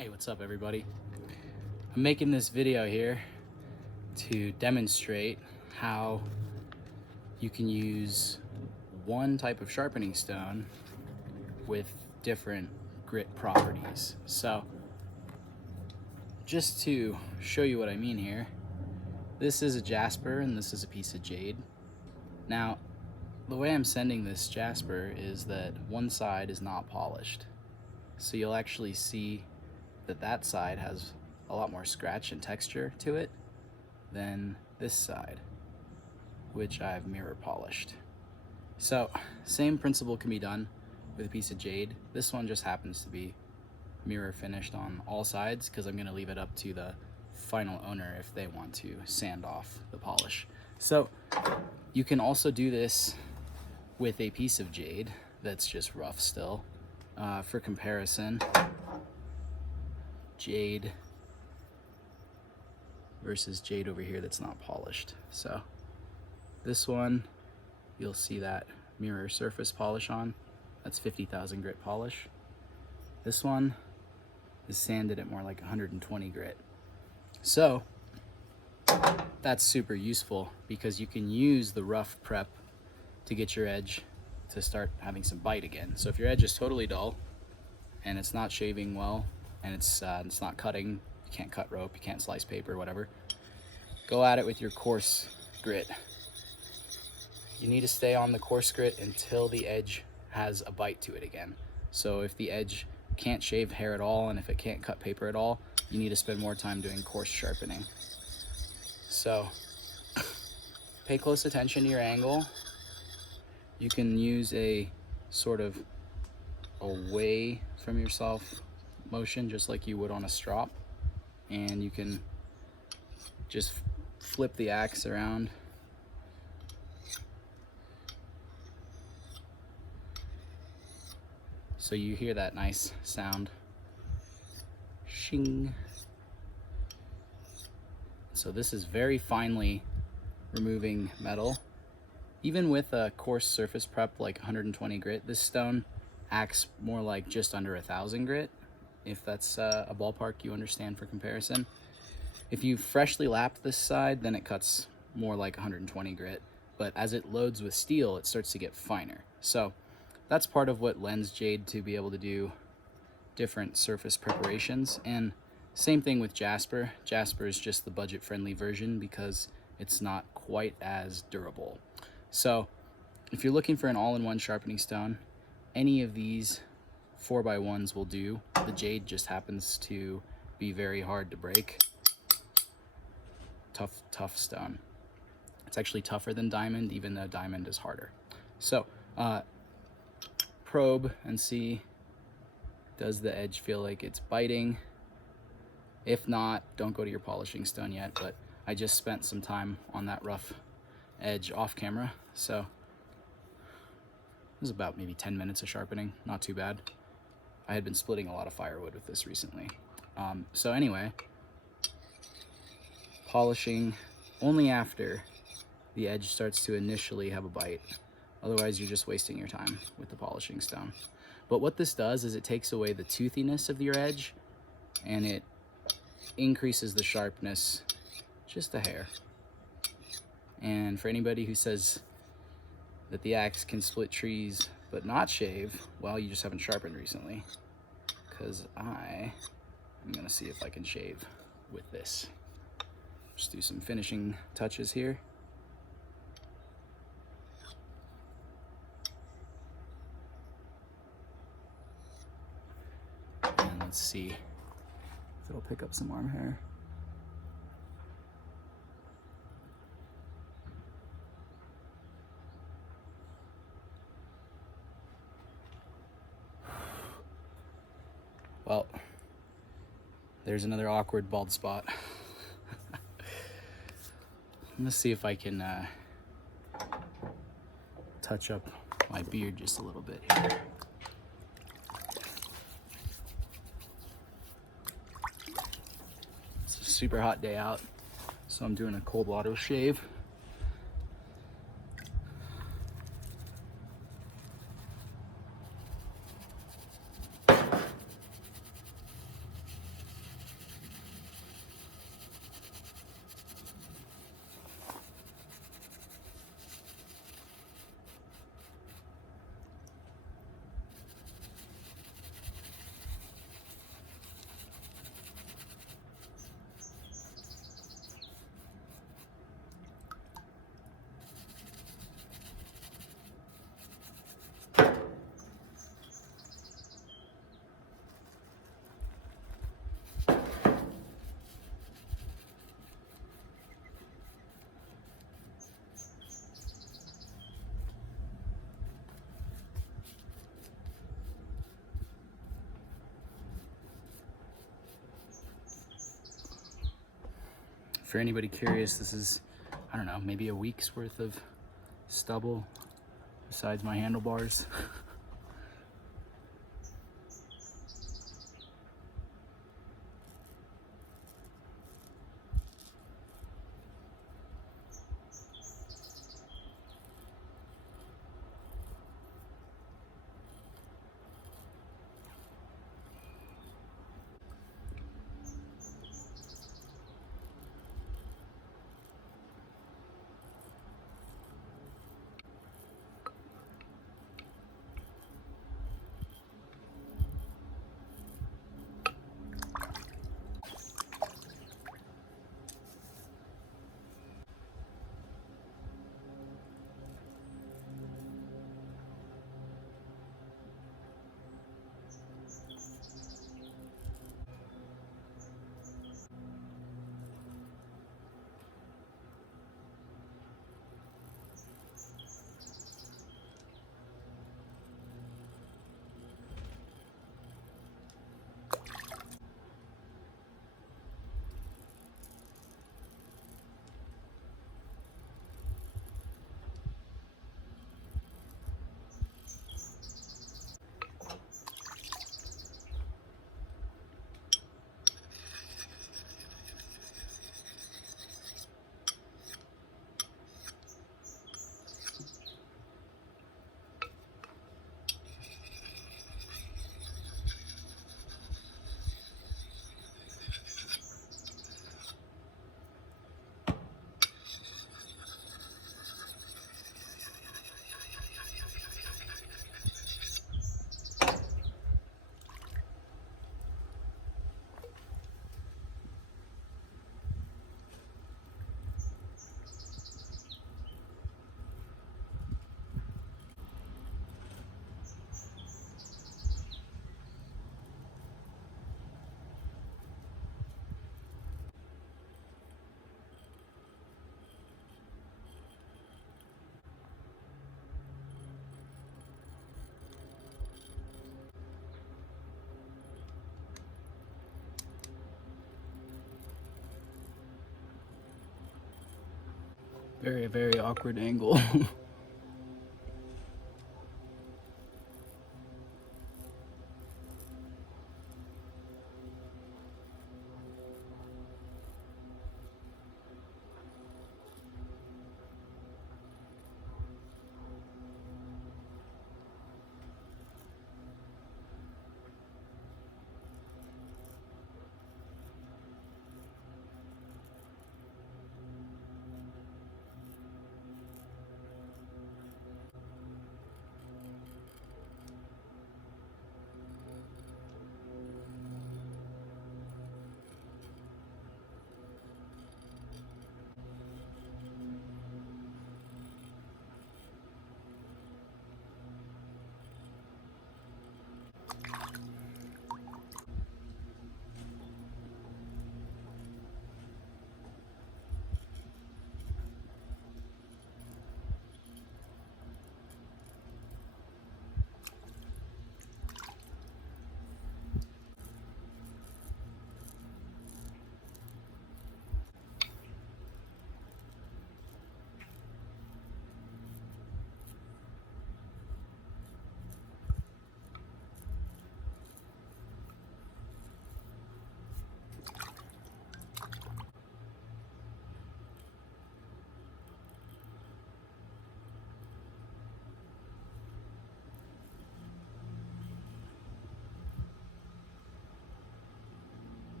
Hey, what's up everybody? I'm making this video here to demonstrate how you can use one type of sharpening stone with different grit properties. So just to show you what I mean here, this is a jasper and this is a piece of jade. Now, the way I'm sending this jasper is that one side is not polished. So you'll actually see that side has a lot more scratch and texture to it than this side, which I've mirror polished. So same principle can be done with a piece of jade. This one just happens to be mirror finished on all sides because I'm going to leave it up to the final owner if they want to sand off the polish. So you can also do this with a piece of jade that's just rough still. For comparison, jade versus jade over here that's not polished. So this one, you'll see that mirror surface polish on. That's 50,000 grit polish. This one is sanded at more like 120 grit. So that's super useful because you can use the rough prep to get your edge to start having some bite again. So if your edge is totally dull and it's not shaving well and it's not cutting, you can't cut rope, you can't slice paper, whatever, go at it with your coarse grit. You need to stay on the coarse grit until the edge has a bite to it again. So if the edge can't shave hair at all and if it can't cut paper at all, you need to spend more time doing coarse sharpening. So pay close attention to your angle. You can use a sort of away from yourself motion just like you would on a strop, and you can just flip the axe around so you hear that nice sound, shing. So this is very finely removing metal. Even with a coarse surface prep like 120 grit, this stone acts more like just under 1,000 grit, if that's a ballpark you understand for comparison. If you freshly lapped this side, then it cuts more like 120 grit, but as it loads with steel, it starts to get finer. So that's part of what lends jade to be able to do different surface preparations. And same thing with jasper. Jasper is just the budget-friendly version because it's not quite as durable. So if you're looking for an all-in-one sharpening stone, any of these 4x1s will do. The jade just happens to be very hard to break. Tough stone. It's actually tougher than diamond, even though diamond is harder. So probe and see, does the edge feel like it's biting? If not, don't go to your polishing stone yet, but I just spent some time on that rough edge off camera, so it was about maybe 10 minutes of sharpening, not too bad. I had been splitting a lot of firewood with this recently. So anyway, polishing only after the edge starts to initially have a bite. Otherwise, you're just wasting your time with the polishing stone. But what this does is it takes away the toothiness of your edge and it increases the sharpness just a hair. And for anybody who says that the axe can split trees but not shave, well, you just haven't sharpened recently. Because I'm gonna see if I can shave with this. Just do some finishing touches here. And let's see if it'll pick up some arm hair. Well, there's another awkward bald spot. Let's see if I can touch up my beard just a little bit here. It's a super hot day out, so I'm doing a cold water shave. For anybody curious, this is, I don't know, maybe a week's worth of stubble besides my handlebars. Very, very awkward angle.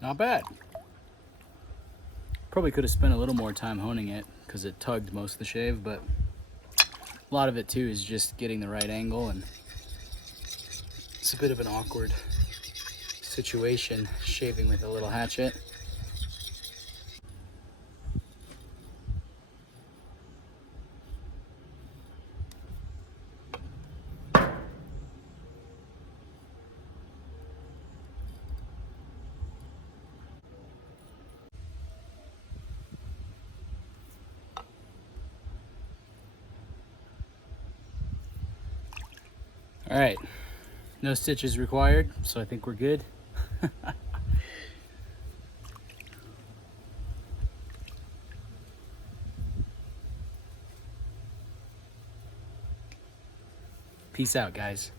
Not bad. Probably could have spent a little more time honing it because it tugged most of the shave, but a lot of it too is just getting the right angle, and it's a bit of an awkward situation shaving with a little hatchet. All right, no stitches required, so I think we're good. Peace out, guys.